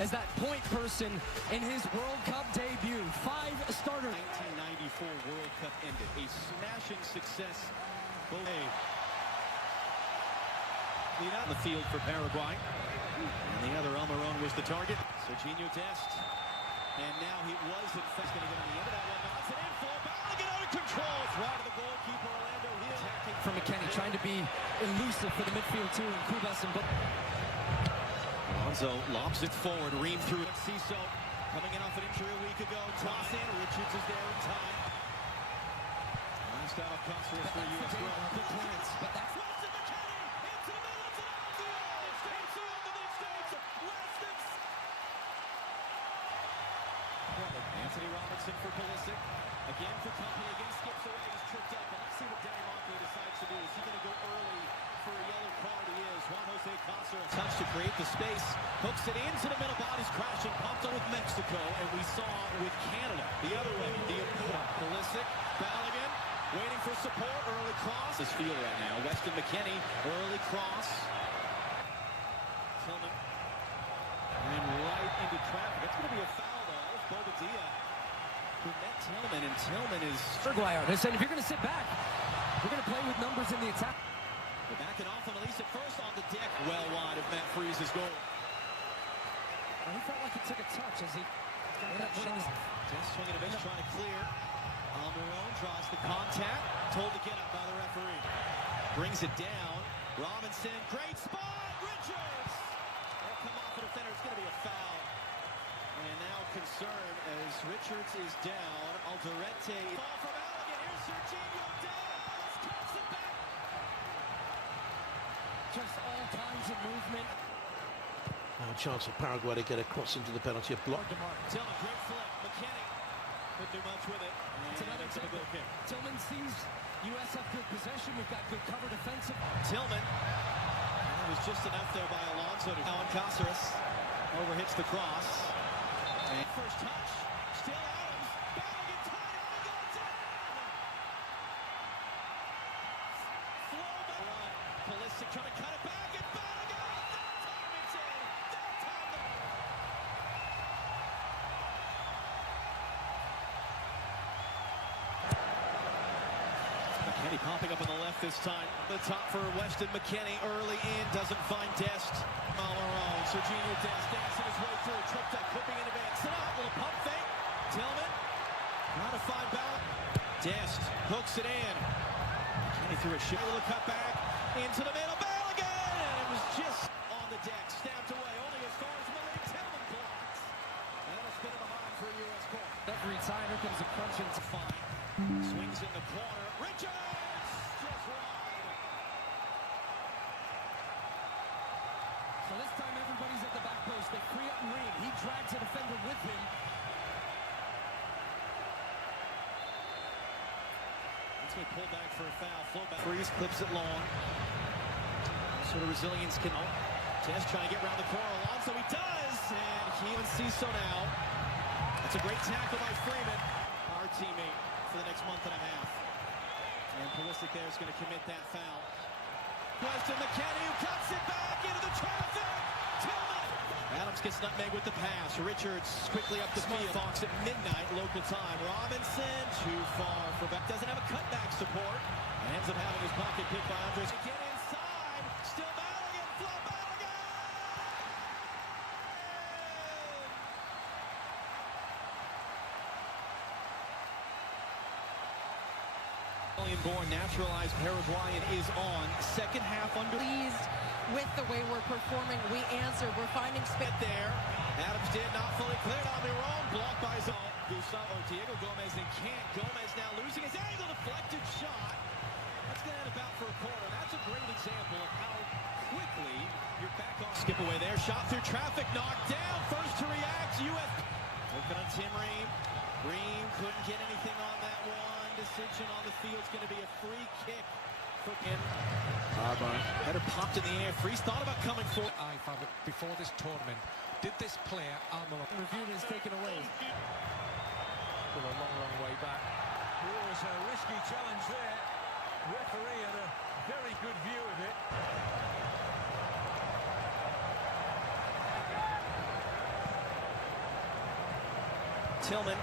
as that point person in his World Cup debut. 5 starters. 1994 World Cup ended. A smashing success. Lead out in the field for Paraguay. And the other Almiron was the target. Serginho Dest. And now he was in fact going to get on the end of that one. Now it's an inflow. Balogun out of control. It's right to the goalkeeper, Orlando Hill. Attacking from McKennie, trying to be elusive for the midfield too. And Coupe and Alonso lobs it forward. Ream through it. Ciso coming in off an injury a week ago. Toss in. Richards is there in time. Last out of Constance for U.S. Good clearance, but that's Anthony Robinson for Pulisic. Again for company. Again skips away. He's tripped up. But let's see what Damian decides to do. Is he going to go early for a yellow card? He is. Juan Jose Costa. Touch to create the space. Hooks it into the middle. Bodies crashing. Pumped on with Mexico. And we saw with Canada. The other way. Pulisic. Balogun. Waiting for support. Early cross. This field right now. Weston McKennie. Early cross. Tillman. And right into traffic. It's going to be a foul. Bobadilla, who met Tillman, and Tillman is... Paraguay. They said if you're going to sit back, we're going to play with numbers in the attack. They're backing off on Elise at first on the deck. Well wide of Matt Freese's goal. Well, he felt like he took a touch as he got that shot. Just swinging a base, trying to clear. Almiron draws the contact. Told to get up by the referee. Brings it down. Robinson, great spot. Richards! They'll come off the defender. It's going to be a foul. And now concern as Richards is down. Alderete. Ball from Balogun. Here's Serginho Dest. Cuts it back. Just all kinds of movement. Now a chance for Paraguay to get across into the penalty block. Tillman, great flip. McKennie couldn't do much with it. It's another goal kick. Tillman sees U.S. have good possession. We've got good cover defensive. Tillman. That was just enough there by Alonso. Now Cáceres overhits the cross. And first touch, still Adams, Balogun tied on and got down! Flow back run, Pulisic trying to cut it back, and Balogun, that time it's in! That time McKennie popping up on the left this time. The top for Weston McKennie, early in, doesn't find Dest. Almiron, Serginho Dest dancing his way through, tripped up, could be in advance. Sit up, little pump fake. Tillman, trying to find Balogun. Dest hooks it in. McKennie threw a shot, little cut back into the middle. Balogun, and it was just on the deck, stabbed away, only as far as Malik. Tillman blocks. That'll spin it behind for a U.S. corner. Every time here comes a crunch into fine. Swings in the corner. Richards just wide. So this time everybody's at the back post. They free up Reyna. He drags a defender with him. That's going to pull back for a foul. Flow back. Freeze clips it long. Sort of resilience can... Dest trying to get around the corner. Alonso, he does! And he and Ciso now. That's a great tackle by Freeman. Our teammate for the next month and a half. And Pulisic there is going to commit that foul. Weston McKennie who cuts it back into the traffic. Tillman. Adams gets nutmeg with the pass. Richards quickly up the field. Fox at midnight local time. Robinson too far for back. Doesn't have a cutback support. And ends up having his pocket picked by Andres. Get inside. Still Balogun. Flow Balogun. Born naturalized Paraguayan is on. Second half under. Pleased with the way we're performing. We answer. We're finding space there. Adams did not fully clear. Almiron blocked by Gustavo Diego Gomez and can't. Gomez now losing his angle. Deflected shot. That's going to end about for a corner. That's a great example of how quickly you're back on. Skip away there. Shot through traffic. Knocked down. First to react. U.S. Open on Tim Ream. Ream couldn't get anything on that one. Decision on the field is going to be a free kick for him. Header popped in the air. Freeze thought about coming forward. I found it before this tournament. Did this player, Almiron, Reviewed is taken away. with a long way back. It was a risky challenge there. Referee had a very good view of it. Tillman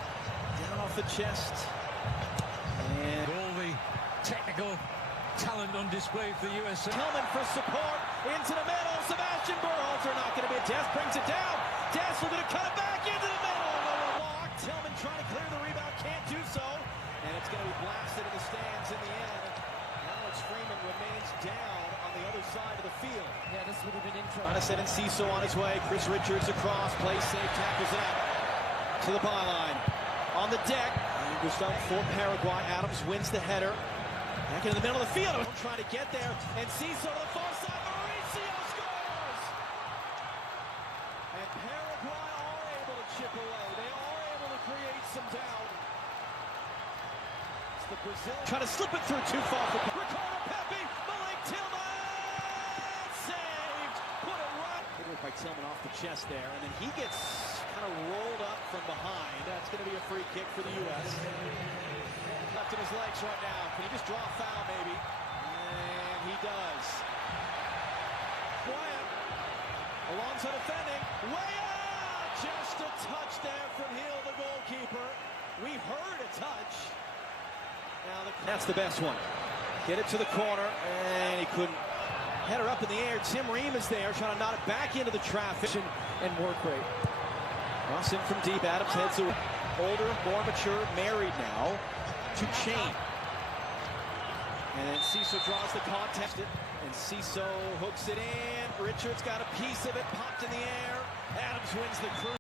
down off the chest. And All the technical talent on display for the USA. Tillman for support into the middle. Sebastian Berhalter not going to be. Des brings it down. Des looking to cut it back into the middle. Lower block. Tillman trying to clear the rebound. Can't do so. And it's going to be blasted in the stands in the end. Alex Freeman remains down on the other side of the field. Yeah, this would have been interesting. Trying to send Ciso on his way. Chris Richards across. Plays safe. Tackles it out to the byline. On the deck. And goes down for Paraguay. Adams wins the header. Back into the middle of the field. Trying to get there. And Ciso to the far side. Mauricio scores! And Paraguay are able to chip away. They are able to create some doubt. It's the Brazil trying to slip it through too far for Ricardo Pepi. Malik Tillman saved. Put it right. Good work by Tillman off the chest there. And then he gets kind of rolled up from behind. That's going to be a free kick for the U.S. Left in his legs right now. Can he just draw a foul maybe? And he does. Bryant. Alonso defending. Way out! Just a touch there from Hill, the goalkeeper. We heard a touch. Now that's the best one. Get it to the corner, and he couldn't. Header up in the air. Tim Ream is there, trying to knock it back into the traffic. And work rate. Cross in from deep. Adams heads away. Older, more mature, married now to Chain. And then Ciso draws the contest. And Ciso hooks it in. Richards got a piece of it, popped in the air. Adams wins the crew.